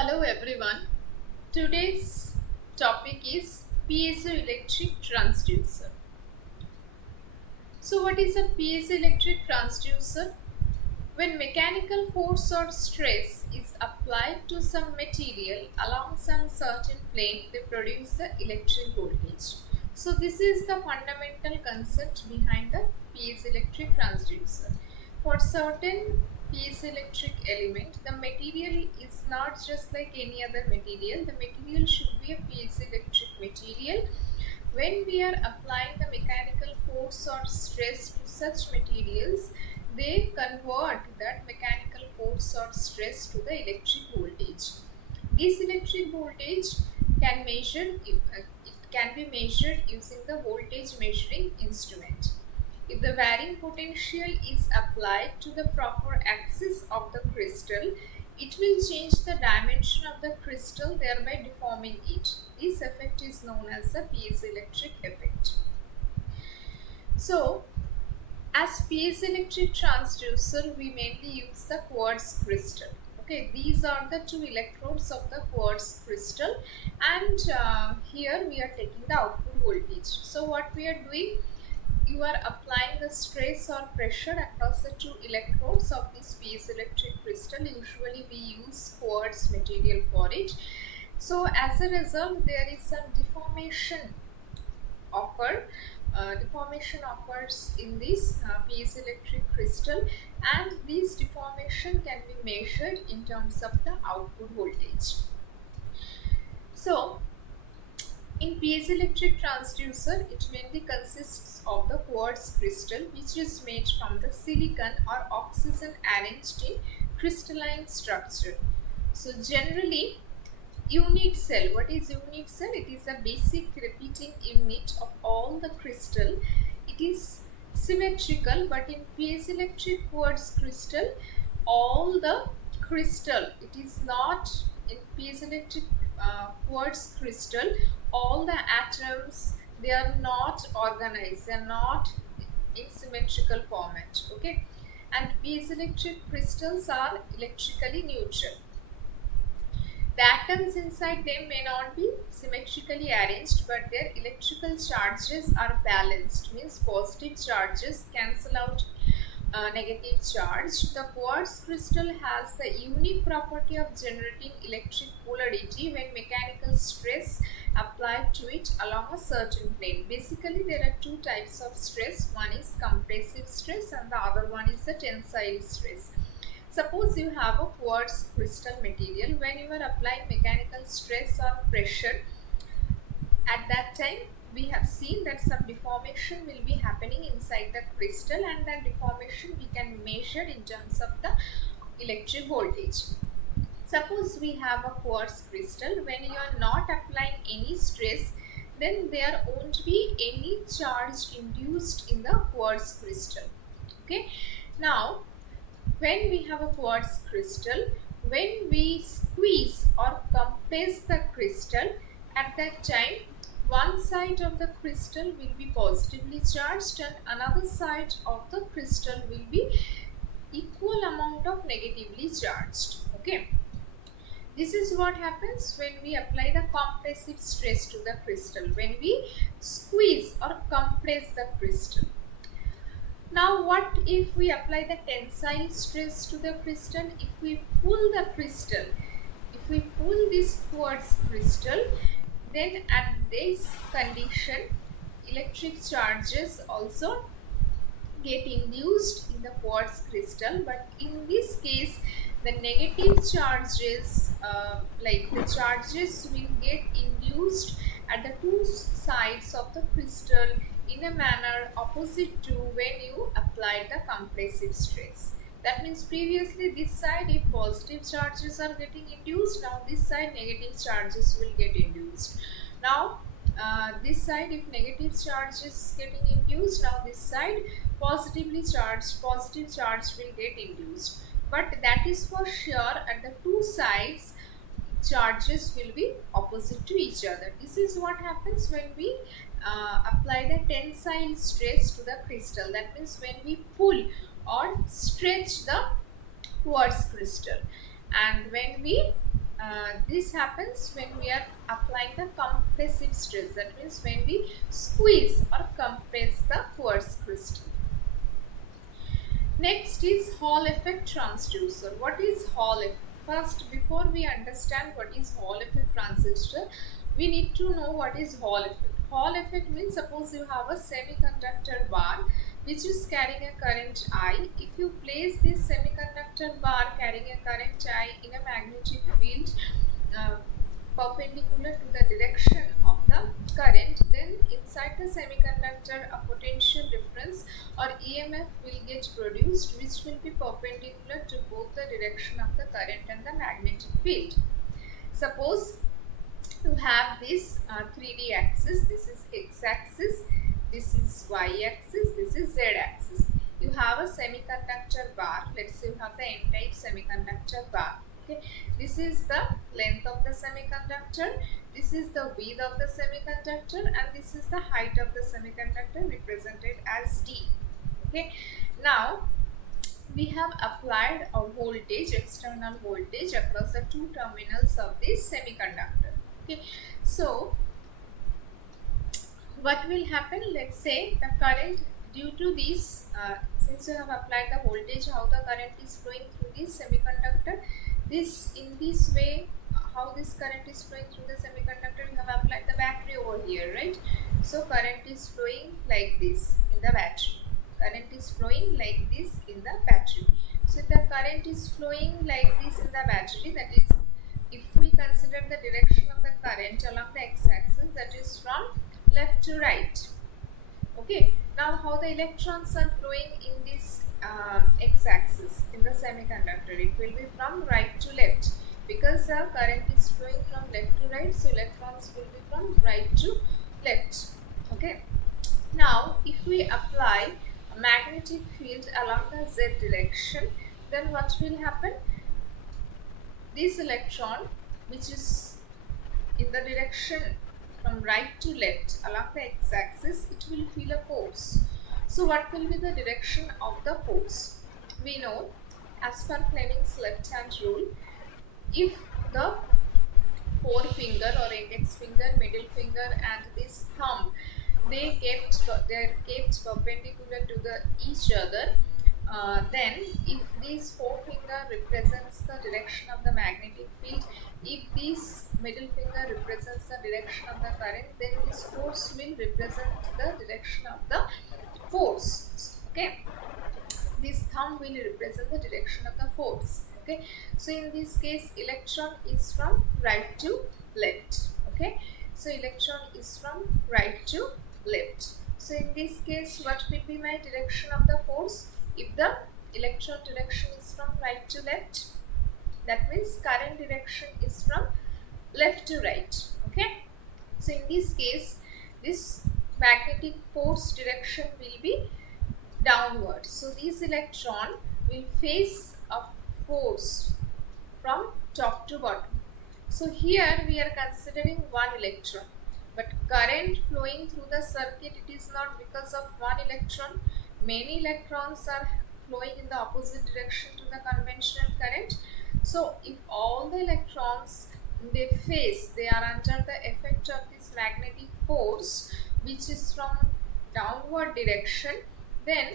Hello everyone. Today's topic is piezoelectric transducer. So what is a piezoelectric transducer? When mechanical force or stress is applied to some material along some certain plane, they produce the electric voltage. So this is the fundamental concept behind the piezoelectric transducer. For certain piezoelectric element, the material is not just like any other material. The material should be a piezoelectric material. When we are applying the mechanical force or stress to such materials, they convert that mechanical force or stress to the electric voltage. This electric voltage it can be measured using the voltage measuring instrument. If the varying potential is applied to the proper axis of the crystal, it will change the dimension of the crystal, thereby deforming it. This effect is known as the piezoelectric effect. So, as piezoelectric transducer, we mainly use the quartz crystal. Okay, these are the two electrodes of the quartz crystal, and here we are taking the output voltage. So, what we are doing, you are applying the stress or pressure across the two electrodes of this piezoelectric crystal. Usually, we use quartz material for it. So, as a result, there is some occur deformation occurs in this piezoelectric crystal, and this deformation can be measured in terms of the output voltage. So in piezoelectric transducer, it mainly consists of the quartz crystal, which is made from the silicon or oxygen arranged in crystalline structure. So generally, unit cell. What is unit cell? It is a basic repeating unit of all the crystal. It is symmetrical, but in piezoelectric quartz crystal, all the crystal, it is not in piezoelectric quartz crystal, all the atoms, they are not organized, they are not in symmetrical format. Okay, and piezoelectric crystals are electrically neutral. The atoms inside them may not be symmetrically arranged, but their electrical charges are balanced, means positive charges cancel out negative charge. The quartz crystal has the unique property of generating electric polarity when mechanical stress applied to it along a certain plane. Basically, there are two types of stress. One is compressive stress and the other one is the tensile stress. Suppose you have a quartz crystal material. When you are applying mechanical stress or pressure, at that time we have seen that some deformation will be happening inside the crystal, and that deformation we can measure in terms of the electric voltage. Suppose we have a quartz crystal. When you are not applying any stress, then there won't be any charge induced in the quartz crystal. Okay, now when we have a quartz crystal, when we squeeze or compress the crystal, at that time one side of the crystal will be positively charged and another side of the crystal will be equal amount of negatively charged. Okay, this is what happens when we apply the compressive stress to the crystal, when we squeeze or compress the crystal. Now, what if we apply the tensile stress to the crystal? If we pull the crystal, if we pull this quartz crystal, then at this condition, electric charges also get induced in the quartz crystal. But in this case, the negative charges, like the charges will get induced at the two sides of the crystal in a manner opposite to when you applied the compressive stress. That means previously this side, if positive charges are getting induced, now this side negative charges will get induced. Now this side, if negative charge is getting induced, now this side positive charge will get induced. But that is for sure, at the two sides charges will be opposite to each other. This is what happens when we apply the tensile stress to the crystal. That means when we pull or stretch the quartz crystal, and when we this happens when we are applying the compressive stress. That means when we squeeze or compress the quartz crystal. Next is Hall effect transducer. What is Hall effect? First, before we understand what is Hall effect transistor, we need to know what is Hall effect. Hall effect means, suppose you have a semiconductor bar which is carrying a current I. If you place this semiconductor bar carrying a current I in a magnetic field uh, perpendicular to the direction of the current, then inside the semiconductor a potential difference or EMF will get produced, which will be perpendicular to both the direction of the current and the magnetic field. Suppose you have this 3D axis, this is x axis, this is y axis, this is z axis. You have a semiconductor bar. Let's say you have the n-type semiconductor bar. Okay, this is the length of the semiconductor, this is the width of the semiconductor, and this is the height of the semiconductor represented as d. Okay, now we have applied a voltage, external voltage, across the two terminals of this semiconductor. Okay, so what will happen? Let's say the current due to this, since you have applied the voltage, how the current is flowing through this semiconductor, this in this way, how this current is flowing through the semiconductor, you have applied the battery over here, right? So current is flowing like this in the battery, current is flowing like this in the battery. So the current is flowing like this in the battery, that is, if we consider the direction of the current along the x-axis, that is from left to right. Okay, now how the electrons are flowing in this x-axis in the semiconductor, it will be from right to left, because the current is flowing from left to right, so electrons will be from right to left. Okay, now if we apply a magnetic field along the z direction, then what will happen? This electron, which is in the direction from right to left along the x-axis, it will feel a force. So what will be the direction of the force? We know, as per Fleming's left hand rule, if the forefinger or index finger, middle finger and this thumb, they're kept perpendicular to the each other, then if this forefinger represents the direction of the magnetic field, if this middle finger represents the direction of the current, then this force will represent the direction of the force. Okay, this thumb will represent the direction of the force. Okay, so in this case electron is from right to left. Okay, so electron is from right to left. So in this case, what will be my direction of the force? If the electron direction is from right to left, that means current direction is from left to right. Okay, so in this case, this magnetic force direction will be downward. So this electron will face a force from top to bottom. So here we are considering one electron, but current flowing through the circuit, it is not because of one electron. Many electrons are flowing in the opposite direction to the conventional current. So if all the electrons they are under the effect of this magnetic force, which is from downward direction, then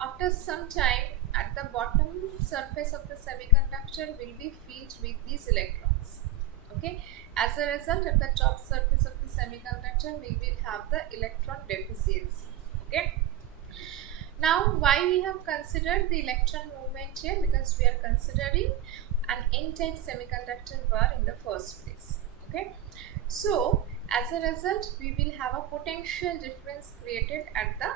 after some time at the bottom surface of the semiconductor will be filled with these electrons. Okay, as a result, at the top surface of the semiconductor we will have the electron deficiency. Okay, now why we have considered the electron movement here? Because we are considering an n-type semiconductor bar in the first place. Okay, so as a result we will have a potential difference created at the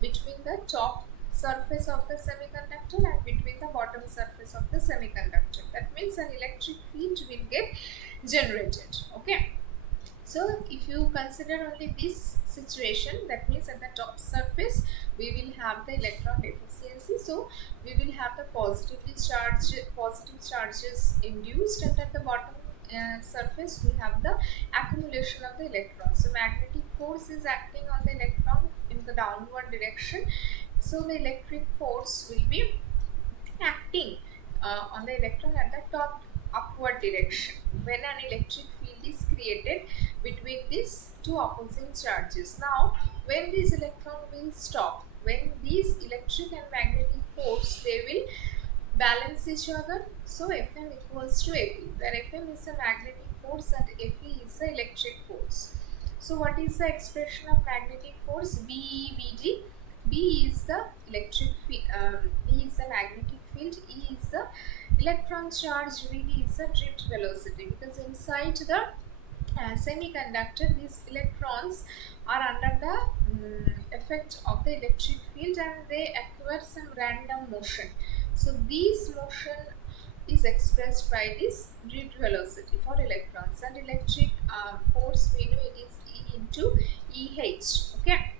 between the top surface of the semiconductor and between the bottom surface of the semiconductor. That means an electric field will get generated. Okay, so if you consider only this situation, that means at the top surface we will have the electron deficiency, so we will have the positive charges induced, and at the bottom surface we have the accumulation of the electrons. So magnetic force is acting on the electron in the downward direction, so the electric force will be acting on the electron at the top upward direction. when an electric field is created between these two opposing charges. Now, when this electron will stop, when these electric and magnetic force, they will balance each other. So Fm equals to Fe, where Fm is a magnetic force and Fe is the electric force. So what is the expression of magnetic force? B, Vd. B is the electric field, B is the magnetic field, E is the electron charge, Vd is the drift velocity, because inside the semiconductor, these electrons are under the effect of the electric field and they acquire some random motion. So this motion is expressed by this drift velocity for electrons, and electric force, we know it is E into EH. Okay,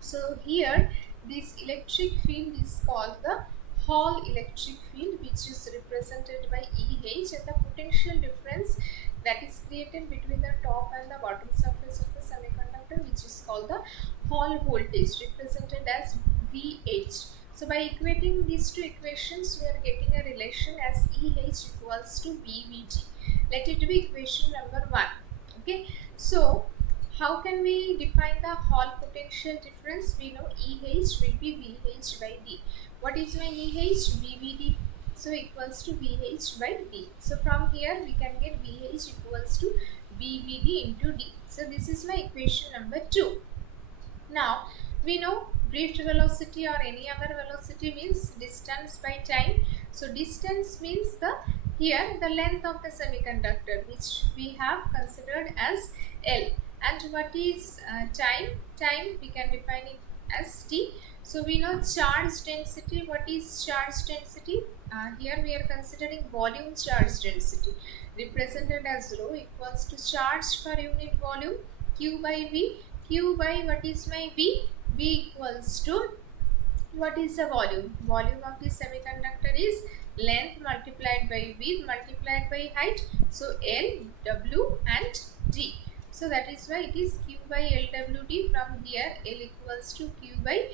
so here this electric field is called the Hall electric field, which is represented by EH, and the potential difference that is created between the top and the bottom surface of the semiconductor, which is called the Hall voltage, represented as VH. So by equating these two equations, we are getting a relation as EH equals to VVT. Let it be equation number 1. Okay, so how can we define the Hall potential difference? We know EH will be VH by D. What is my EH? VVD. So equals to VH by D. So from here we can get VH equals to VVD into D. So this is my equation number 2. Now we know drift velocity or any other velocity means distance by time. So distance means the here the length of the semiconductor, which we have considered as L. And what is time? Time we can define it as T. So we know charge density. What is charge density? Here we are considering volume charge density, represented as rho equals to charge per unit volume Q by V. Q by what is my V? V equals to what is the volume? Volume of the semiconductor is length multiplied by width multiplied by height. So L, W and D. So that is why it is Q by LWD. From here L equals to Q by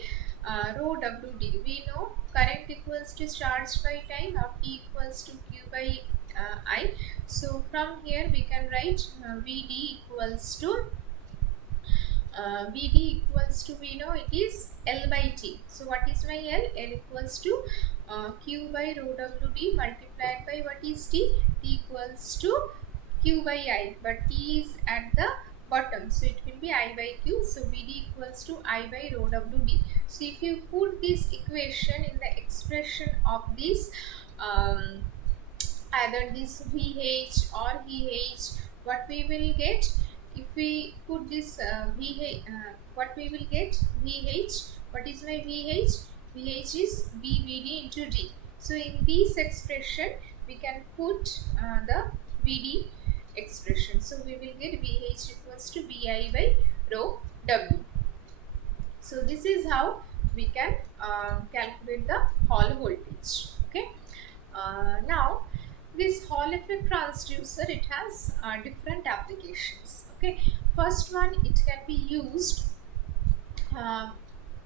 rho WD. We know current equals to charge by time, or T equals to Q by I. So from here we can write VD equals to Vd equals to, we know it is L by T. So what is my L? L equals to Q by rho WD multiplied by what is T? T equals to Q by I, but T is at the bottom, so it will be I by Q. So Vd equals to I by rho WD. So if you put this equation in the expression of this either this VH or EH, what we will get? If we put this VH, what we will get? VH. What is my VH? VH is VVD into D. So in this expression, we can put the VD expression. So we will get VH equals to VI by rho W. So this is how we can calculate the Hall voltage. Okay. Now this Hall effect transducer, it has different applications. Okay, first one, it can be used uh,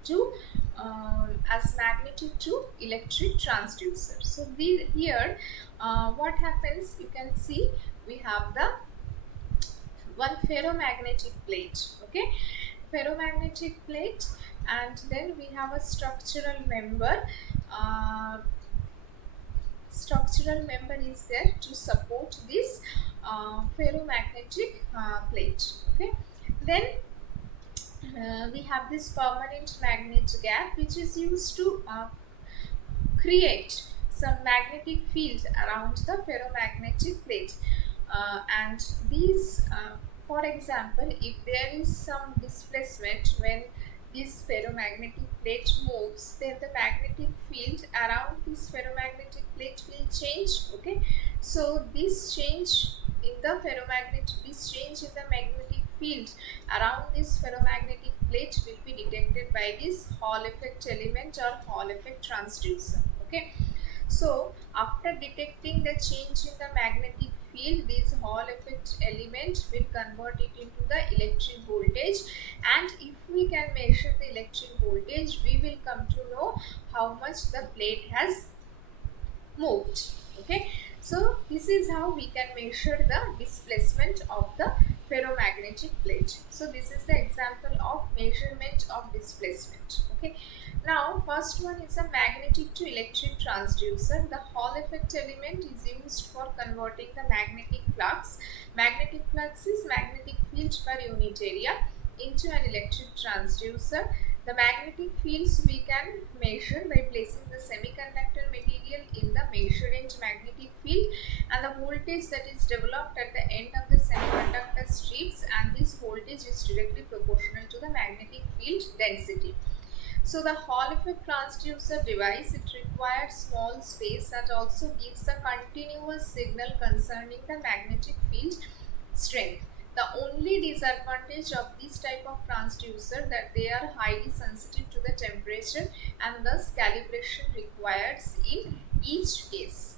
to as magnetic to electric transducer. So here what happens, you can see we have the one ferromagnetic plate. Okay, ferromagnetic plate, and then we have a uh, structural member is there to support this ferromagnetic plate. Okay, then we have this permanent magnet gap, which is used to create some magnetic field around the ferromagnetic plate, and these for example, if there is some displacement when this ferromagnetic plate moves, then the magnetic field around this ferromagnetic plate will change. Okay, so this change in the magnetic field around this ferromagnetic plate will be detected by this Hall effect element or Hall effect transducer. Okay, so after detecting the change in the magnetic field, this Hall effect element will convert it into the electric voltage, and if we can measure the electric voltage, we will come to know how much the plate has moved. Okay, So this is how we can measure the displacement of the ferromagnetic plate. So this is the example of measurement of displacement. Okay. Now first one is a magnetic to electric transducer. The Hall effect element is used for converting the magnetic flux. Magnetic flux is magnetic field per unit area into an electric transducer. The magnetic fields we can measure by placing the semiconductor material in the measured magnetic field, and the voltage that is developed at the end of the semiconductor strips, and this voltage is directly proportional to the magnetic field density. So the Hall effect transducer device, it requires small space and also gives a continuous signal concerning the magnetic field strength. The only disadvantage of this type of transducer that they are highly sensitive to the temperature, and thus calibration requires in each case.